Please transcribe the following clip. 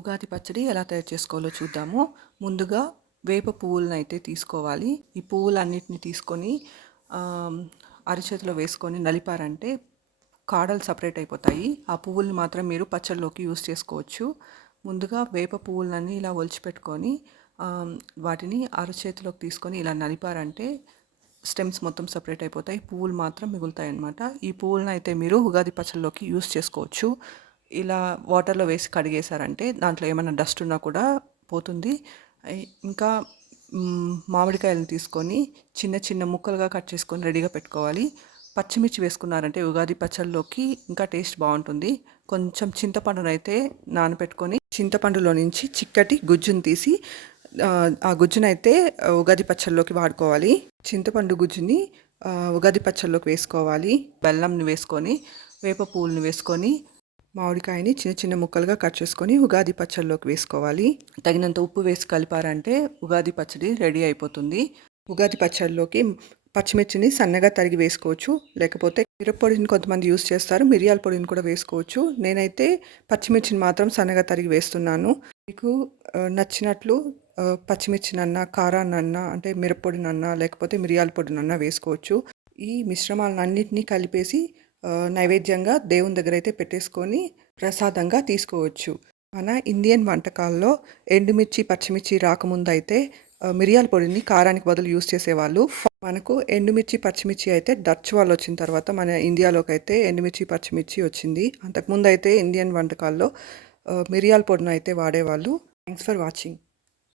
ఉగాది పచ్చడి ఎలా తయారు చేసుకోవాలో చూద్దాము. ముందుగా వేప పువ్వులను అయితే తీసుకోవాలి. ఈ పువ్వులన్నిటిని తీసుకొని అరచేతిలో వేసుకొని నలిపారంటే కాడలు సపరేట్ అయిపోతాయి. ఆ పువ్వుల్ని మాత్రం మీరు పచ్చడిలోకి యూస్ చేసుకోవచ్చు. ముందుగా వేప పువ్వులన్నీ ఇలా ఒలిచిపెట్టుకొని వాటిని అరచేతిలోకి తీసుకొని ఇలా నలిపారంటే స్టెమ్స్ మొత్తం సపరేట్ అయిపోతాయి, పువ్వులు మాత్రం మిగులుతాయి అన్నమాట. ఈ పువ్వులను అయితే మీరు ఉగాది పచ్చడిలోకి యూస్ చేసుకోవచ్చు. ఇలా వాటర్లో వేసి కడిగేశారంటే దాంట్లో ఏమైనా డస్ట్ ఉన్నా కూడా పోతుంది. ఇంకా మామిడికాయలను తీసుకొని చిన్న చిన్న ముక్కలుగా కట్ చేసుకొని రెడీగా పెట్టుకోవాలి. పచ్చిమిర్చి వేసుకున్నారంటే ఉగాది పచ్చడిలోకి ఇంకా టేస్ట్ బాగుంటుంది. కొంచెం చింతపండునైతే నానబెట్టుకొని చింతపండులో నుంచి చిక్కటి గుజ్జును తీసి ఆ గుజ్జునైతే ఉగాది పచ్చడిలోకి వాడుకోవాలి. చింతపండు గుజ్జుని ఉగాది పచ్చడిలోకి వేసుకోవాలి. బెల్లంని వేసుకొని వేప పువ్వులను వేసుకొని మామిడికాయని చిన్న చిన్న ముక్కలుగా కట్ చేసుకొని ఉగాది పచ్చడిలోకి వేసుకోవాలి. తగినంత ఉప్పు వేసి కలిపారంటే ఉగాది పచ్చడి రెడీ అయిపోతుంది. ఉగాది పచ్చడిలోకి పచ్చిమిర్చిని సన్నగా తరిగి వేసుకోవచ్చు, లేకపోతే మిరప్పొడిని కొంతమంది యూస్ చేస్తారు, మిరియాల పొడిని కూడా వేసుకోవచ్చు. నేనైతే పచ్చిమిర్చిని మాత్రం సన్నగా తరిగి వేస్తున్నాను. మీకు నచ్చినట్లు పచ్చిమిర్చినన్నా కారాన్నన్నా అంటే మిరప్పొడినన్నా లేకపోతే మిరియాల పొడినన్నా వేసుకోవచ్చు. ఈ మిశ్రమాలన్నింటినీ కలిపేసి నైవేద్యంగా దేవుని దగ్గర అయితే పెట్టేసుకొని ప్రసాదంగా తీసుకోవచ్చు. మన ఇండియన్ వంటకాల్లో ఎండుమిర్చి పచ్చిమిర్చి రాకముందు అయితే మిరియాల పొడిని కారానికి బదులు యూస్ చేసేవాళ్ళు. మనకు ఎండుమిర్చి పచ్చిమిర్చి అయితే డచ్ వాళ్ళు వచ్చిన తర్వాత మన ఇండియాలోకి అయితే ఎండుమిర్చి పచ్చిమిర్చి వచ్చింది. అంతకుముందు అయితే ఇండియన్ వంటకాల్లో మిరియాల పొడిని అయితే వాడేవాళ్ళు. Thanks for watching.